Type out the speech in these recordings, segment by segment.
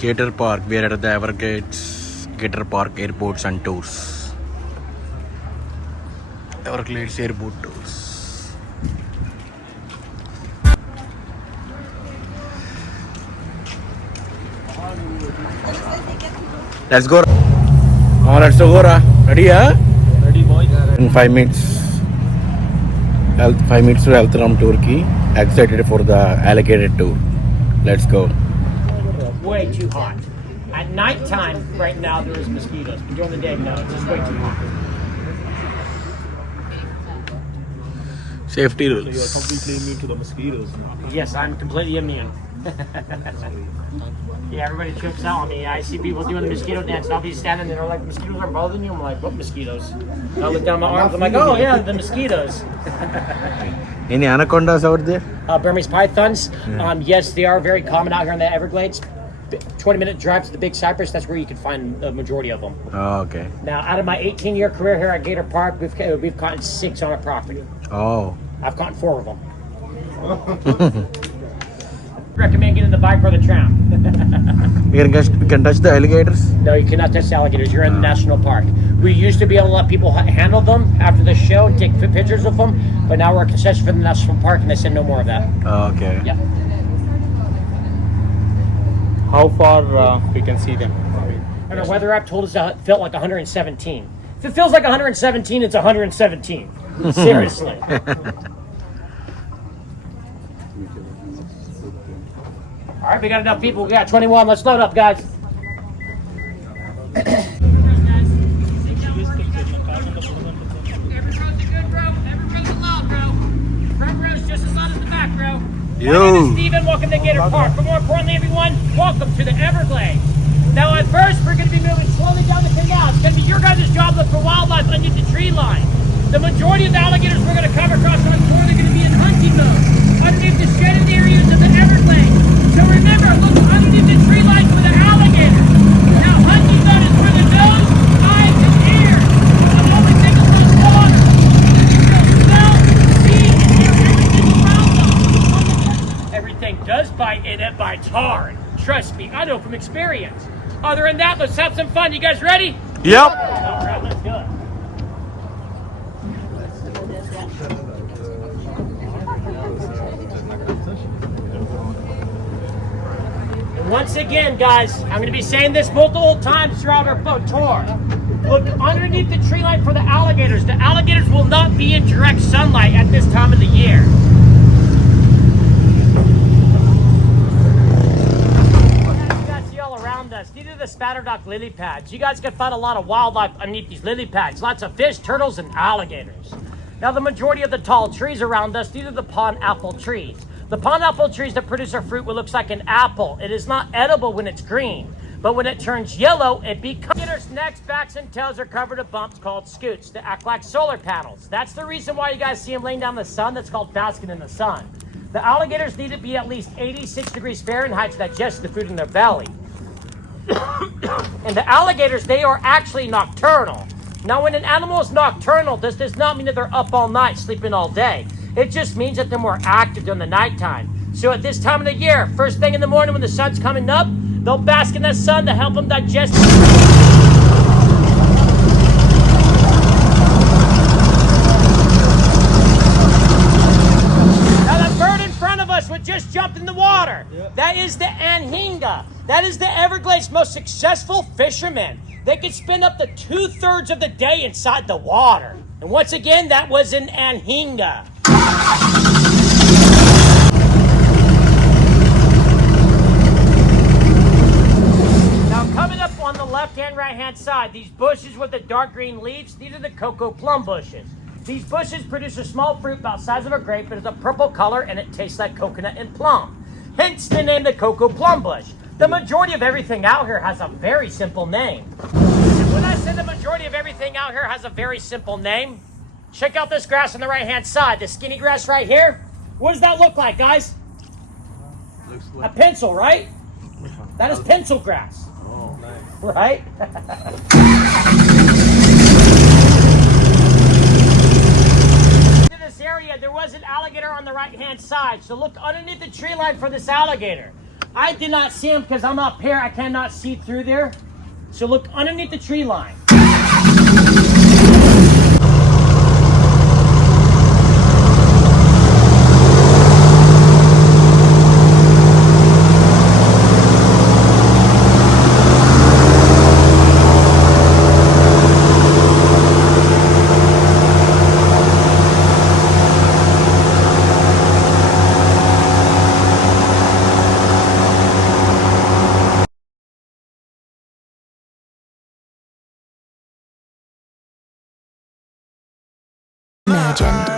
Gator Park. We are at the Everglades Gator Park Airports and Tours. Everglades Airport Tours. Let's go. Oh, let's go. Ready, huh? Ready, boy. In 5 minutes. 5 minutes to Elthram tour ki. Excited for the alligator tour. Let's go. Way too hot. At nighttime, right now, there is mosquitoes. But during the day, no, it's just way too hot. Safety You are rules. completely immune to the mosquitoes now. Yes, I'm completely immune. Yeah, everybody trips out on me. I see people doing the mosquito dance, and I'll be standing there like, mosquitoes are bothering you? I'm like, what mosquitoes? And I look down my arms, I'm like, oh yeah, the mosquitoes. Any anacondas out there? Burmese pythons, yes, they are very common out here in the Everglades. 20-minute drive to the Big Cypress, that's where you can find the majority of them. Oh, okay. Now, out of my 18-year career here at Gator Park, we've caught 6 on our property. Oh. I've caught 4 of them. Recommend getting the bike or the tram. You can touch the alligators? No, you cannot touch alligators. You're in the national park. We used to be able to let people handle them after the show and take pictures of them, but now we're a concession for the national park, and they said no more of that. Oh, okay. Yeah. How far we can see them? And our weather app told us it felt like 117. If it feels like 117, it's 117. Seriously. All right, we got enough people. We got 21. Let's load up, guys. Every row's a good row. Every row's a loud row. Front row's just as loud as the back row. Yo. My name is Steven. Welcome to Gator Park. But more importantly, everyone, welcome to the Everglades. Now, at first, we're going to be moving slowly down the canal. It's going to be your guys' job to look for wildlife underneath the tree line. The majority of the alligators we're going to cover across our tour, they're going to be in hunting mode underneath the shaded areas of the Everglades. So remember, look underneath the tree line for the alligators. Now, hunting mode is for the nose, eyes, and ears. The only thing is the water. You'll smell, see, and hear everything around them. Everything does bite, and it bites hard. Trust me, I know from experience. Other than that, let's have some fun. You guys ready? Yep. All right, let's go. And once again, guys, I'm going to be saying this multiple times throughout our boat tour. Look underneath the tree line for the alligators. The alligators will not be in direct sunlight at this time of the year. These are the spatterdock lily pads. You guys can find a lot of wildlife underneath these lily pads. Lots of fish, turtles, and alligators. Now, the majority of the tall trees around us, these are the pond apple trees. The pond apple trees that produce a fruit what looks like an apple. It is not edible when it's green, but when it turns yellow, it becomes... Alligators' necks, backs, and tails are covered with bumps called scutes that act like solar panels. That's the reason why you guys see them laying down in the sun. That's called basking in the sun. The alligators need to be at least 86 degrees Fahrenheit to digest the food in their belly. And the alligators, they are actually nocturnal. Now, when an animal is nocturnal, this does not mean that they're up all night, sleeping all day. It just means that they're more active during the nighttime. So at this time of the year, first thing in the morning when the sun's coming up, they'll bask in the sun to help them digest. Now, the bird in front of us would just jump in the water. Yep. That is the anhinga. That is the Everglades' most successful fishermen. They could spend up to 2/3 of the day inside the water. And once again, that was an anhinga. Now, coming up on the left-hand, right-hand side, these bushes with the dark green leaves, these are the cocoa plum bushes. These bushes produce a small fruit about the size of a grape. It is a purple color, and it tastes like coconut and plum. Hence the name, the cocoa plum bush. The majority of everything out here has a very simple name. And when I say the majority of everything out here has a very simple name, check out this grass on the right-hand side. This skinny grass right here. What does that look like, guys? Looks A like pencil, right? That is pencil grass. oh, nice. Right? In this area, there was an alligator on the right-hand side. So look underneath the tree line for this alligator. I did not see him because I'm up here. I cannot see through there. So look underneath the tree line. Imagined.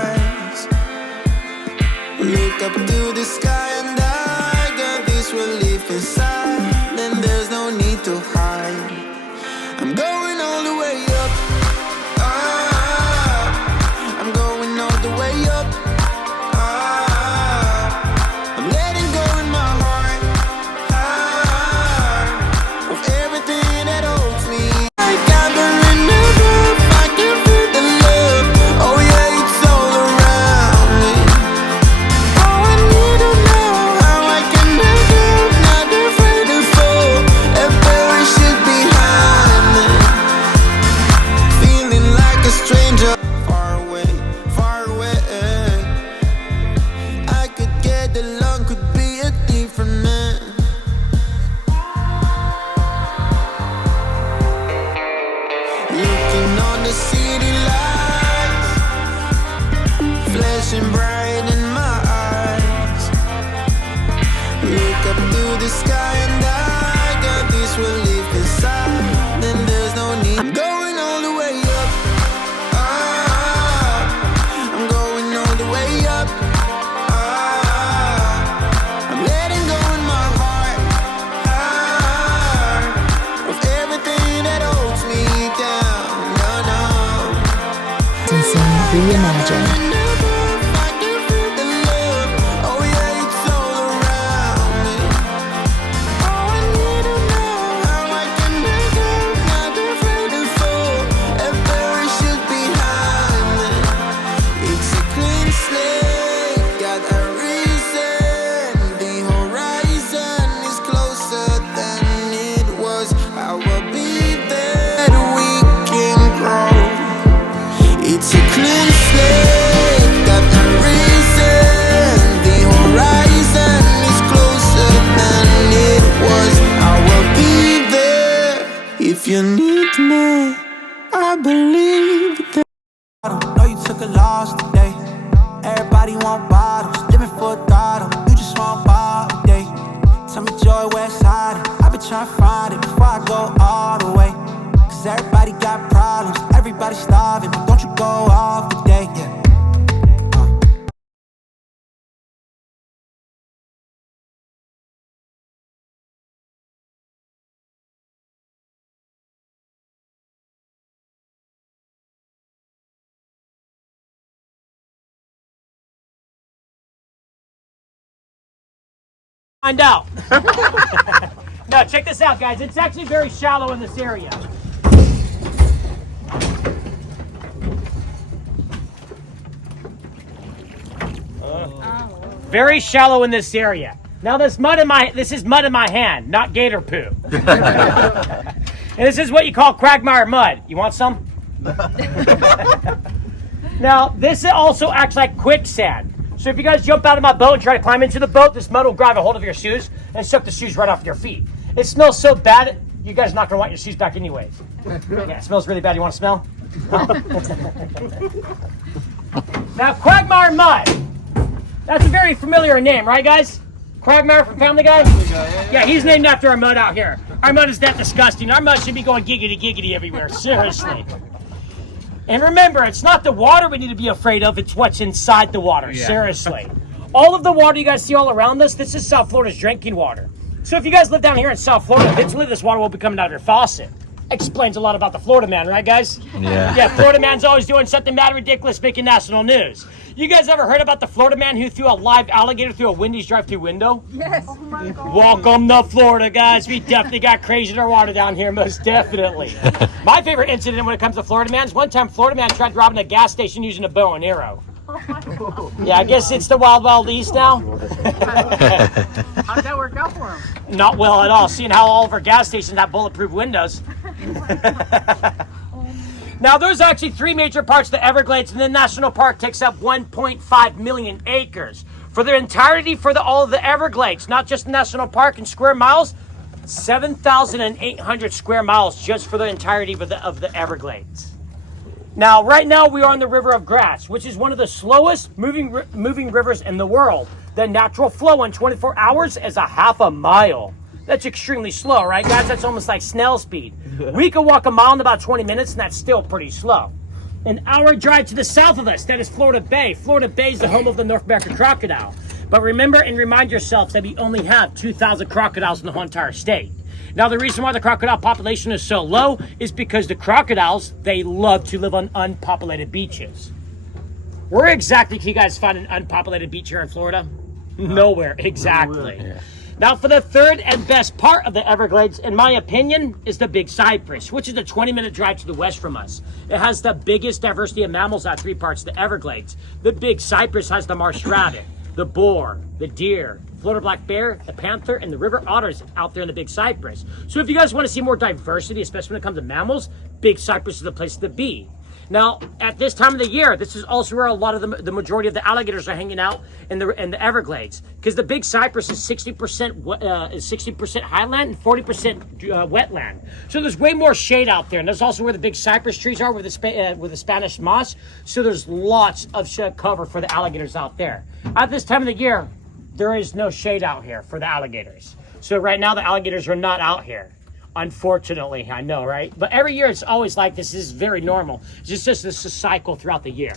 Look up to the sky and I got this relief inside. Then there's no need to hide. I'm going all the way up. Ah, I'm going all the way up. Ah, I'm letting go in my heart. Ah, of everything that holds me. I gather in the roof, I can feel the love. Oh yeah, it's all around me. Oh, I need to know how I can make it. Not afraid to fall and parachute behind me. Feeling like a stranger, far away, far away. I could get along, could be a different man. Looking on the city lights, flashing bright in my eyes. Look up to the sky and I got this relief inside. Then there's no need. I'm going all the way up. Ah, I'm going all the way up. Ah, I'm letting go in my heart. Ah, of everything that holds me down. No, no. Insane reimagined. I can feel the love. Oh yeah, it's all around me. Oh, I need to know how I can make it. Not afraid to fall and parachute behind me. It's a clean slate, got a reason. The horizon is closer than it was. I will be there. We can grow. It's a clean slate, got a reason. The horizon is closer than it was. I will be there if you need me. I believe that. Know you took a loss today. Everybody want bottles, living for a throttle. You just want ball today. Tell me joy, west side. I've been trying to find it before I go all the way. Cause everybody got problems, everybody starving, but don't you go off today, yeah. Find out. No, check this out, guys. It's actually very shallow in this area. Very shallow in this area. Now this is mud in my hand, not gator poo. And this is what you call quagmire mud. You want some? Now this also acts like quicksand. So if you guys jump out of my boat and try to climb into the boat, this mud will grab a hold of your shoes and suck the shoes right off your feet. It smells so bad, you guys are not gonna want your shoes back anyways. Yeah, it smells really bad. You want to smell? Now quagmire mud. That's a very familiar name, right, guys? Quagmire from Family Guy? Yeah, he's named after our mud out here. Our mud is that disgusting. Our mud should be going giggity giggity everywhere, seriously. And remember, it's not the water we need to be afraid of, it's what's inside the water, seriously. All of the water you guys see all around us, this is South Florida's drinking water. So if you guys live down here in South Florida, eventually this water will be coming out of your faucet. Explains a lot about the Florida man, right, guys? Yeah. Yeah, Florida man's always doing something mad ridiculous, making national news. You guys ever heard about the Florida man who threw a live alligator through a Wendy's drive-thru window? Yes. Oh my God. Welcome to Florida, guys. We definitely got crazy in our water down here, most definitely. My favorite incident when it comes to Florida man is one time Florida man tried robbing a gas station using a bow and arrow. Yeah, I guess it's the Wild Wild East now. How'd that work out for him? Not well at all, seeing how all of our gas stations have bulletproof windows. Now, there's actually 3 major parts of the Everglades, and the national park takes up 1.5 million acres. For the entirety for all of the Everglades, not just the national park in square miles, 7,800 square miles just for the entirety of the Everglades. Now, right now, we are on the River of Grass, which is one of the slowest moving rivers in the world. The natural flow in 24 hours is a half a mile. That's extremely slow, right, guys? That's almost like snail speed. We can walk a mile in about 20 minutes, and that's still pretty slow. An hour drive to the south of us, that is Florida Bay. Florida Bay is the home of the North American crocodile. But remember and remind yourselves that we only have 2,000 crocodiles in the whole entire state. Now, the reason why the crocodile population is so low is because the crocodiles, they love to live on unpopulated beaches. Where exactly can you guys find an unpopulated beach here in Florida? Nowhere, exactly. Yeah. Now, for the third and best part of the Everglades, in my opinion, is the Big Cypress, which is a 20-minute drive to the west from us. It has the biggest diversity of mammals out of 3 parts of the Everglades. The Big Cypress has the marsh rabbit, the boar, the deer, Florida black bear, the panther, and the river otters out there in the Big Cypress. So if you guys want to see more diversity, especially when it comes to mammals, Big Cypress is the place to be. Now, at this time of the year, this is also where a lot of the majority of the alligators are hanging out in the Everglades, because the Big Cypress is 60% highland and 40% wetland. So there's way more shade out there, and that's also where the big cypress trees are with the Spanish moss. So there's lots of cover for the alligators out there. At this time of the year, there is no shade out here for the alligators. So right now, the alligators are not out here. Unfortunately, I know, right? But every year it's always like this. This is very normal. It's just this cycle throughout the year.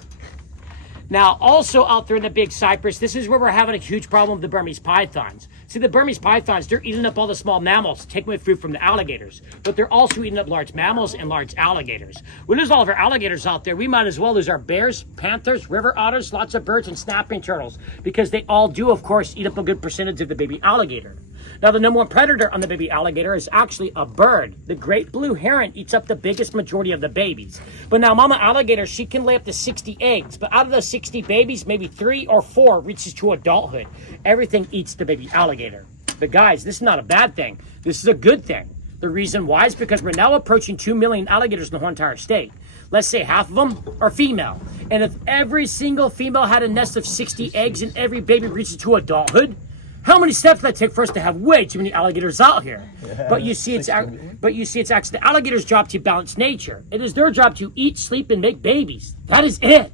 Now, also out there in the Big Cypress, this is where we're having a huge problem with the Burmese pythons. See, the Burmese pythons, they're eating up all the small mammals, taking away food from the alligators. But they're also eating up large mammals and large alligators. We lose all of our alligators out there. We might as well lose our bears, panthers, river otters, lots of birds, and snapping turtles. Because they all do, of course, eat up a good percentage of the baby alligator. Now, the number one predator on the baby alligator is actually a bird. The great blue heron eats up the biggest majority of the babies. But now, mama alligator, she can lay up to 60 eggs. But out of those 60 babies, maybe 3 or 4 reaches to adulthood. Everything eats the baby alligator. But guys, this is not a bad thing. This is a good thing. The reason why is because we're now approaching 2 million alligators in the whole entire state. Let's say half of them are female. And if every single female had a nest of 60 eggs and every baby reaches to adulthood, how many steps does that take for us to have way too many alligators out here? Yeah, but you see, it's actually the alligator's job to balance nature. It is their job to eat, sleep, and make babies. That is it.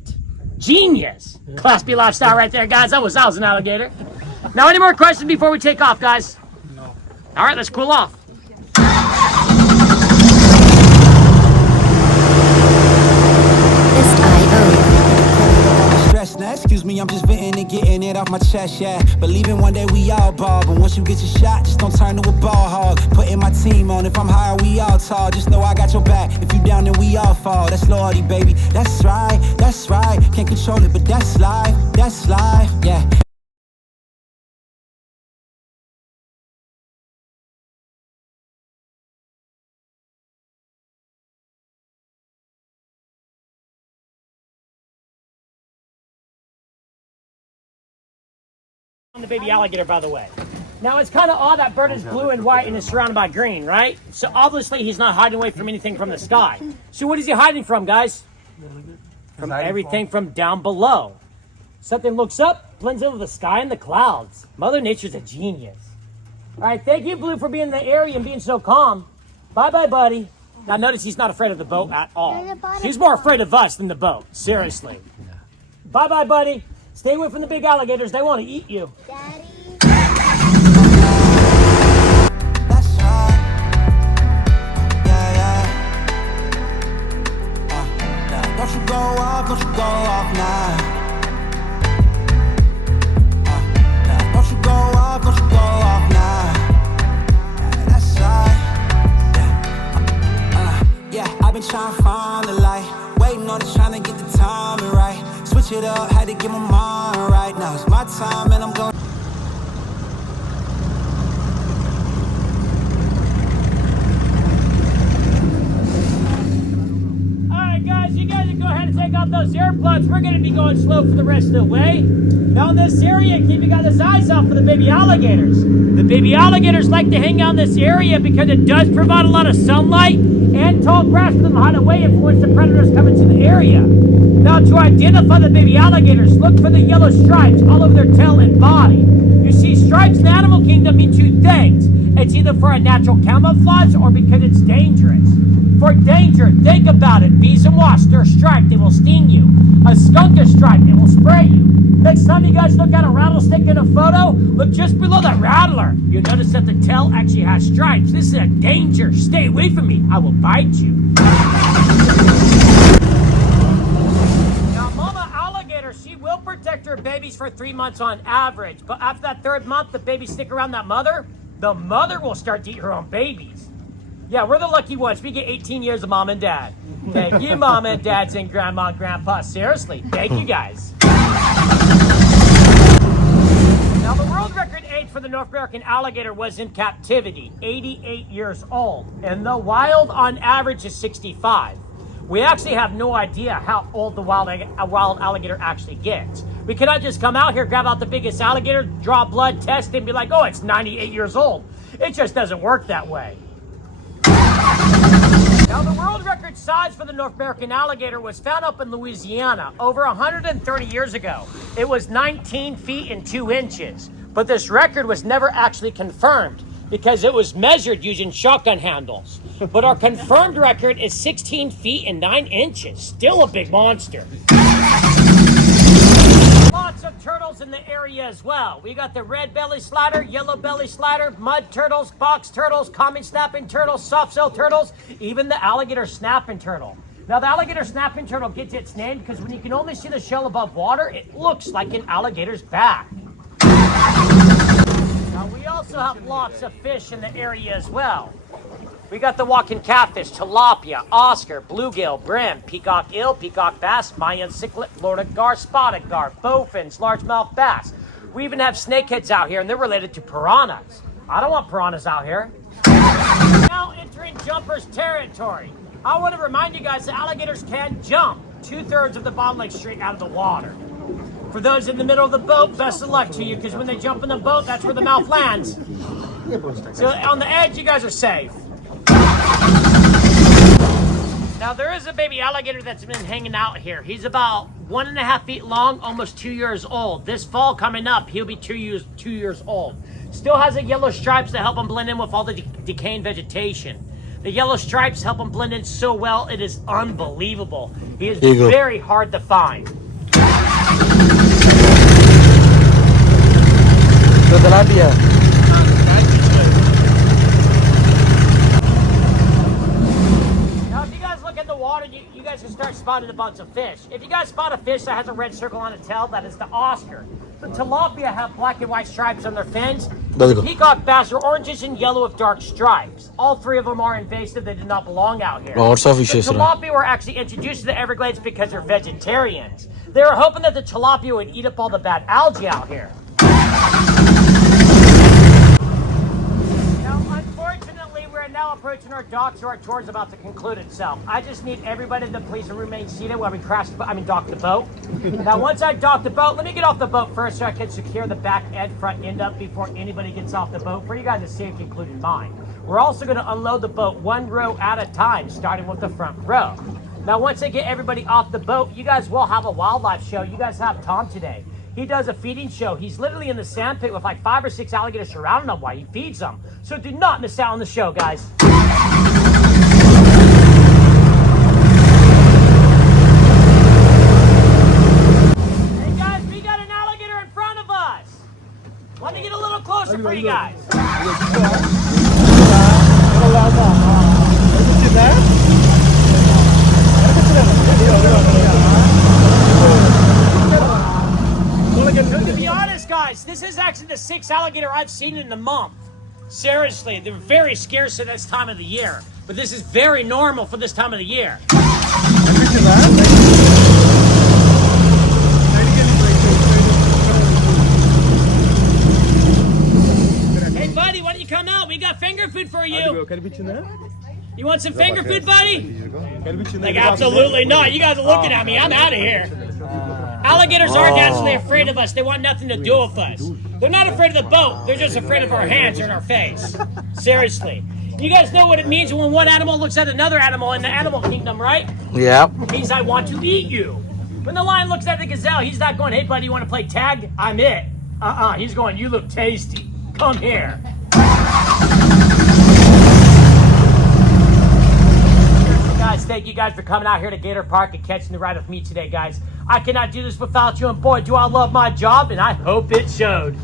Genius. Class B lifestyle right there, guys. I was an alligator. Now, any more questions before we take off, guys? No. All right, let's cool off. Now, excuse me, I'm just venting and getting it off my chest, yeah. Believing one day we all ball, but once you get your shot, just don't turn to a ball hog. Putting my team on, if I'm high, we all tall. Just know I got your back, if you down, then we all fall. That's loyalty, baby, that's right, can't control it, but that's life, yeah. On the baby alligator, by the way. Now, it's kind of odd that bird is blue and white and is surrounded by green, right? So obviously he's not hiding away from anything from the sky. So what is he hiding from, guys? From everything from down below. Something looks up, blends in with the sky and the clouds. Mother Nature's a genius. All right, thank you, Blue, for being in the area and being so calm. Bye-bye, buddy. Now, notice he's not afraid of the boat at all. He's more afraid of us than the boat. Seriously. Bye-bye, buddy. Stay away from the big alligators. They want to eat you. Daddy. That's right. Yeah. Don't you go off now. Don't you go off now. That's right. Yeah, I've been trying to find the light. Waiting on it, trying to get the timing right. Switch it up, had to get my mind right. Now it's my time and I'm going. All right, right, guys, you guys can go ahead and take off those earplugs. We're going to be going slow for the rest of the way. Now in this area, keep your guys' eyes out for the baby alligators. The baby alligators like to hang out in this area because it does provide a lot of sunlight and tall grass for them to hide away and for which the predators come into the area. Now to identify the baby alligators, look for the yellow stripes all over their tail and body. You see, stripes in the animal kingdom mean two things. It's either for a natural camouflage or because it's dangerous. For danger, think about it. Bees and wasps, they're striped, they will sting you. A skunk is striped, it will spray you. Next time you guys look at a rattlesnake in a photo, look just below that rattler. You'll notice that the tail actually has stripes. This is a danger. Stay away from me. I will bite you. Now, mama alligator, she will protect her babies for 3 months on average. But after that 3rd month, the babies stick around that mother. The mother will start to eat her own babies. Yeah, we're the lucky ones. We get 18 years of mom and dad. Thank you, mom and dads and grandma and grandpa. Seriously, thank you guys. Now, the world record age for the North American alligator was in captivity, 88 years old. And the wild, on average, is 65. We actually have no idea how old the wild alligator actually gets. We cannot just come out here, grab out the biggest alligator, draw blood, test it, and be like, oh, it's 98 years old. It just doesn't work that way. Now, the world record size for the North American alligator was found up in Louisiana over 130 years ago. It was 19 feet and 2 inches. But this record was never actually confirmed because it was measured using shotgun handles. But our confirmed record is 16 feet and 9 inches. Still a big monster. Lots of turtles in the area as well. We got the red belly slider, yellow belly slider, mud turtles, box turtles, common snapping turtles, soft-shell turtles, even the alligator snapping turtle. Now, the alligator snapping turtle gets its name because when you can only see the shell above water, it looks like an alligator's back. Now, we also have lots of fish in the area as well. We got the walking catfish, tilapia, Oscar, bluegill, brim, peacock eel, peacock bass, Mayan cichlid, Florida gar, spotted gar, bowfins, largemouth bass. We even have snakeheads out here, and they're related to piranhas. I don't want piranhas out here. Now entering jumpers territory. I want to remind you guys that alligators can jump 2/3 of the bottleneck straight out of the water. For those in the middle of the boat, best of luck to you, because when they jump in the boat, that's where the mouth lands. So on the edge, you guys are safe. Now, there is a baby alligator that's been hanging out here. He's about 1.5 feet long, almost 2 years old. This fall coming up, he'll be 2 years old. Still has the yellow stripes that help him blend in with all the decaying vegetation. The yellow stripes help him blend in so well, it is unbelievable. He is very hard to find. You guys can start spotting a bunch of fish. If you guys spot a fish that has a red circle on its tail, that is the Oscar. The tilapia have black and white stripes on their fins. The peacock bass are oranges and yellow with dark stripes. All 3 of them are invasive. They do not belong out here. The tilapia were actually introduced to the Everglades because they're vegetarians. They were hoping that the tilapia would eat up all the bad algae out here. Now approaching our dock, so our tour is about to conclude itself. I just need everybody to please remain seated while we dock the boat. Now, once I dock the boat, let me get off the boat first so I can secure the back and front end up before anybody gets off the boat for you guys' safety, including mine. We're also going to unload the boat 1 row at a time, starting with the front row. Now, once I get everybody off the boat, you guys will have a wildlife show. You guys have Tom today. He does a feeding show. He's literally in the sand pit with like 5 or 6 alligators surrounding him while he feeds them. So do not miss out on the show, guys. Hey guys, we got an alligator in front of us. Let me get a little closer for you guys. To be honest, guys, this is actually the 6th alligator I've seen in a month. Seriously, they're very scarce at this time of the year, but this is very normal for this time of the year. Hey, buddy, why don't you come out? We got finger food for you. You want some finger food, buddy? Like, absolutely not. You guys are looking at me. I'm out of here. Alligators aren't actually afraid of us. They want nothing to do with us. They're not afraid of the boat. They're just afraid of our hands or in our face. Seriously. You guys know what it means when one animal looks at another animal in the animal kingdom, right? Yeah. It means I want to eat you. When the lion looks at the gazelle, he's not going, hey, buddy, you want to play tag? I'm it. He's going, you look tasty. Come here. Guys, thank you guys for coming out here to Gator Park and catching the ride with me today, guys. I cannot do this without you, and boy, do I love my job, and I hope it showed.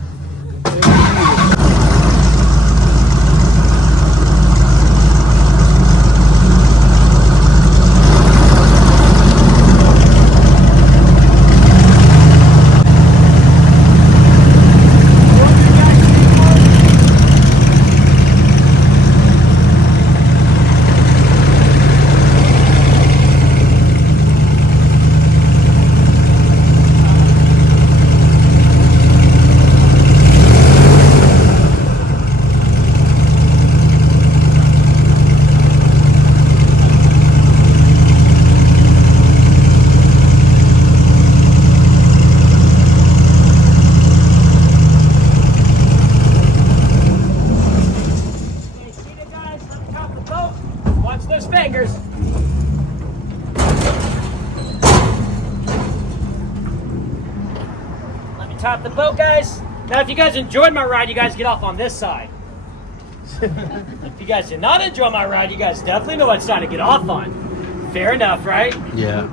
Fingers. Let me top the boat, guys. Now, if you guys enjoyed my ride, you guys get off on this side. If you guys did not enjoy my ride, you guys definitely know what side to get off on. Fair enough, right? Yeah.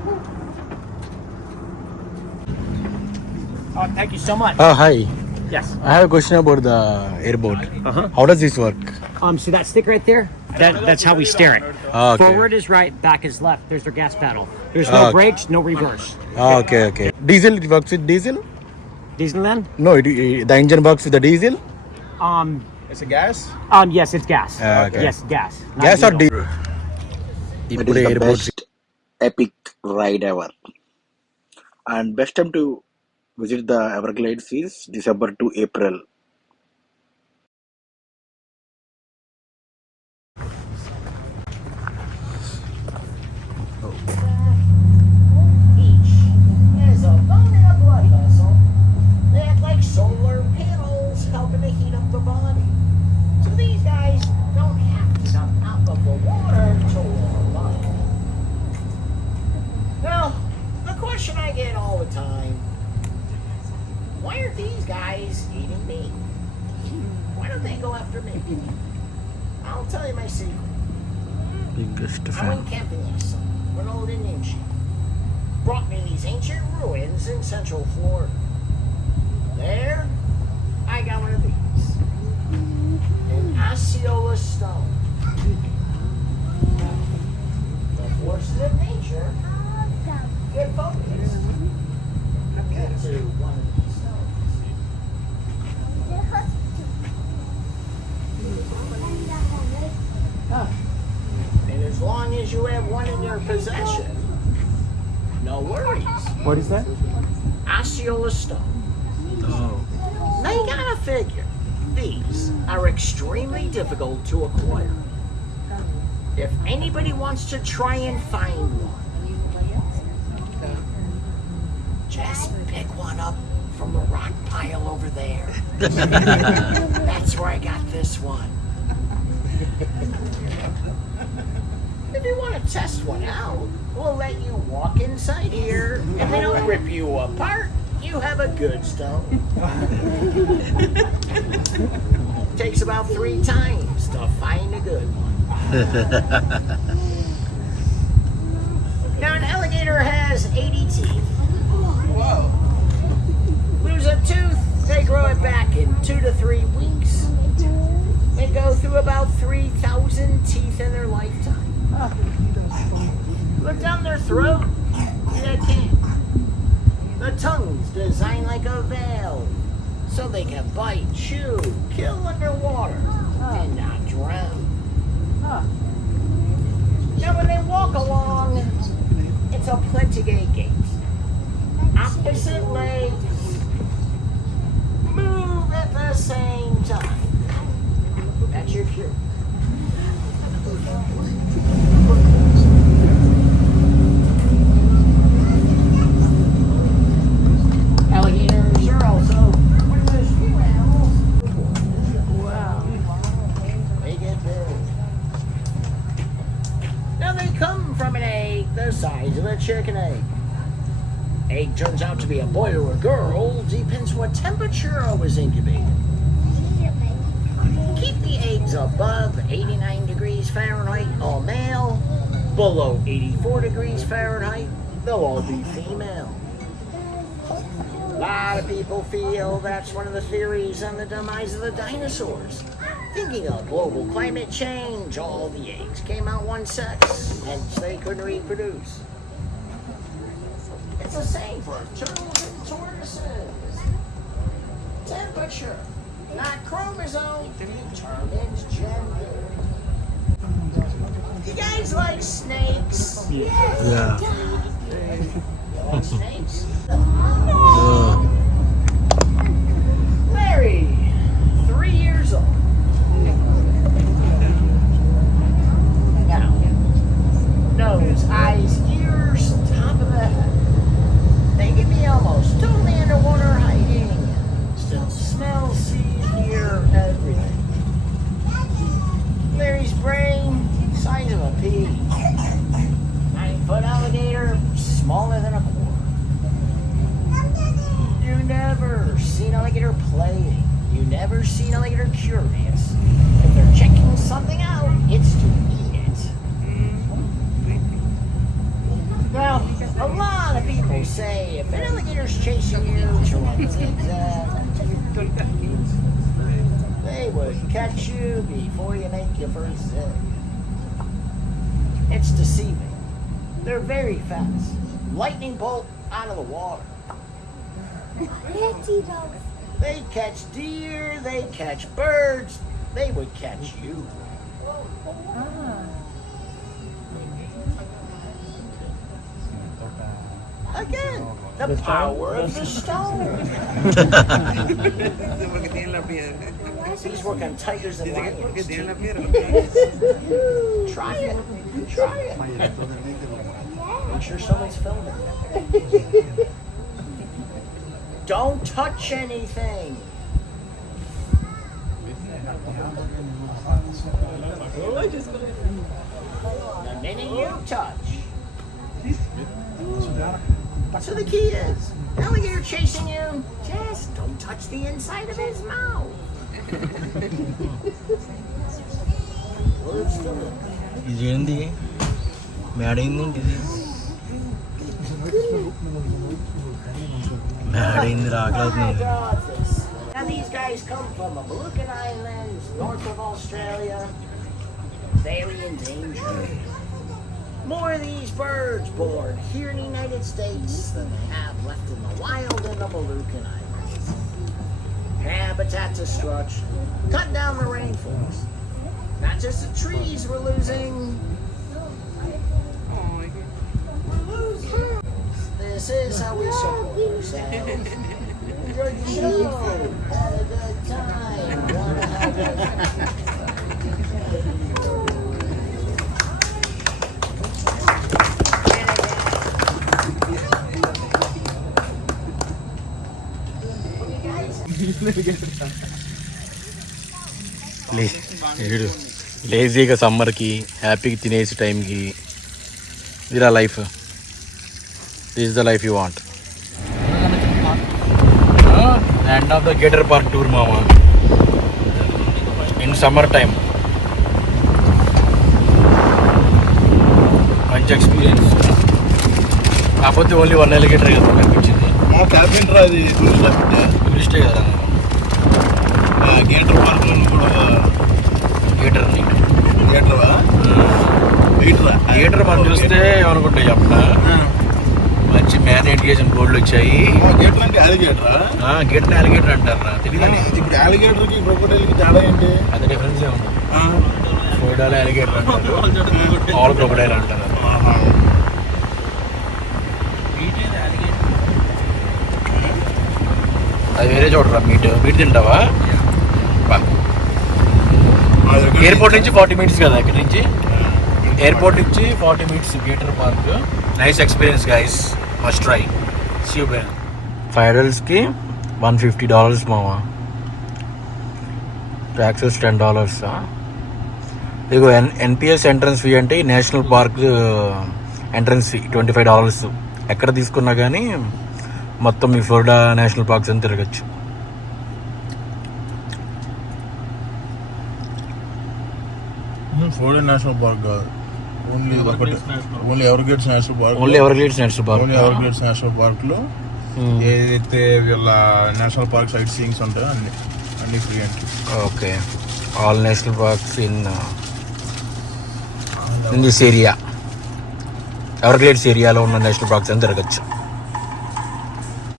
Oh, thank you so much. Hi. Yes. I have a question about the airboat. How does this work? See that stick right there? That's how we steer it. Okay. Forward is right, back is left. There's our gas pedal. There's no brakes, no reverse. Okay. Diesel, it works with diesel? Disneyland? No, the engine works with the diesel? It's a gas? Yes, it's gas. Okay. Yes, gas. not Gas or diesel. diesel? It is the best epic ride ever. And best time to visit the Everglades is December to April. Each is a bone in a blood vessel. They act like solar panels helping to heat up the body. So these guys don't have to come out of the water to warm up. Now, the question I get all the time, why aren't these guys eating me? Why don't they go after me? I'll tell you my secret. Biggest I went camping last summer with an old Indian chief. Brought me these ancient ruins in central Florida. There, I got one of these. An Osceola stone. The forces of nature get focus. Get to one of these stones. And as long as you have one in your possession, no worries. What is that? Osceola stone. Now you gotta figure, these are extremely difficult to acquire. If anybody wants to try and find one, just pick one up from the rock pile over there. That's where I got this one. If you want to test one out, we'll let you walk inside here. If they don't rip you apart, you have a good stone. Takes about 3 times to find a good one. Now, an alligator has 80 teeth. Whoa. Lose a tooth, they grow it back in 2 to 3 weeks. They go through about 3,000 teeth in their lifetime. Look down their throat. They can't. The tongue's designed like a valve, so they can bite, chew, kill underwater, and not drown. Now when they walk along, it's a plenty-gate gait. Opposite legs move at the same time. That's your cue. chicken egg. Egg turns out to be a boy or a girl, depends what temperature I was incubated. Keep the eggs above 89 degrees Fahrenheit, all male. Below 84 degrees Fahrenheit, they'll all be female. A lot of people feel that's one of the theories on the demise of the dinosaurs. Thinking of global climate change, all the eggs came out one sex, hence they couldn't reproduce. It's the same for turtles and tortoises. Temperature, not chromosome, determines gender. You guys like snakes? Yeah. You like snakes? Larry, 3 years old. Now, nose, eyes, ears, top of the head. They can be almost totally underwater hiding. Still smell, see, hear, everything. Larry's brain, size of a pea. 9-foot alligator, smaller than a quarter. You never seen an alligator playing. You never seen an alligator curious. If they're checking something out, it's to eat it. Now, a lot of people say if an alligator's chasing you to like zigzag, they would catch you before you make your first zig. It's deceiving. They're very fast. Lightning bolt out of the water. They catch deer, they catch birds, they would catch you. Again, the power of the stone. These work on tigers and lions. Try it. Try it. Make sure someone's filming. Don't touch anything. The minute you touch. That's what the key is. Alligator chasing you, just don't touch the inside of his mouth. ఇదేంది మేడైందేంటి ఇది మేడైంది రాగలుగుతుంది. Now these guys come from the Moluccan Islands, north of Australia. Very endangered. More of these birds born here in the United States than they have left in the wild in the Moluccan Islands. Habitat destruction, cut down the rainforest. Not just the trees we're losing. We're losing. This is how we support ourselves. Enjoyed the show. Had a good time. Wanna have a లేజీగా సమ్మర్కి హ్యాపీగా తినేసి టైంకి ఇదిరా life. This is the life you want. End of the getter park tour మామా in summer time. మంచి experience. కాకపోతే only 1 alligator కదా కనిపించింది. క్యాబిన్ రా అది టూరిస్టే కదా. గేటర్ పార్క్లో కూడా థియేటర్ మనం చూస్తే ఏమనుకుంటా చెప్పిన మంచి మ్యాన్ ఎడ్యుకేషన్ బోర్డులు వచ్చాయి. గేటర్ అంటే అలిగేటరా? గేటర్ అలిగేటర్ అంటారా తెలియదు. ఇప్పుడు అలిగేటర్కి క్రొకోడైల్కి తేడా ఏంటి? అది డిఫరెన్స్ ఏమన్నా? క్రొకోడైల్ అలిగేటర్ అంటారు, ఆల్ క్రొకోడైల్ అంటారు. అది వేరే చూడరా. మీట్ తింటావా? ఎయిర్పోర్ట్ నుంచి 40 minutes కదా ఇక్కడ నుంచి. ఎయిర్పోర్ట్ నుంచి 40 minutes Gator Park. Nice experience guys, must try. See you well. 5 adultsకి $150 మామా. ట్యాక్సెస్ $10. ఇదిగో ఎన్పిఎస్ ఎంట్రన్స్ ఫీ అంటే నేషనల్ పార్క్ ఎంట్రన్స్ ఫీ $25. ఎక్కడ తీసుకున్నా కానీ మొత్తం ఈ ఫ్లోరిడా నేషనల్ పార్క్స్ అని తిరగచ్చు. ఫ్లోరిడా నేషనల్ పార్క్ కాదు, only Everglades national park. Only Everglades national park. Only Everglades national park లో ఏదైతే వీళ్ళ నేషనల్ పార్క్ సైట్ సీయింగ్స్ ఉంటాయో అన్ని free entry. Okay, all national parks in this area, Everglades ఏరియాలో ఉన్న నేషనల్ పార్క్స్ అని తిరగచ్చు.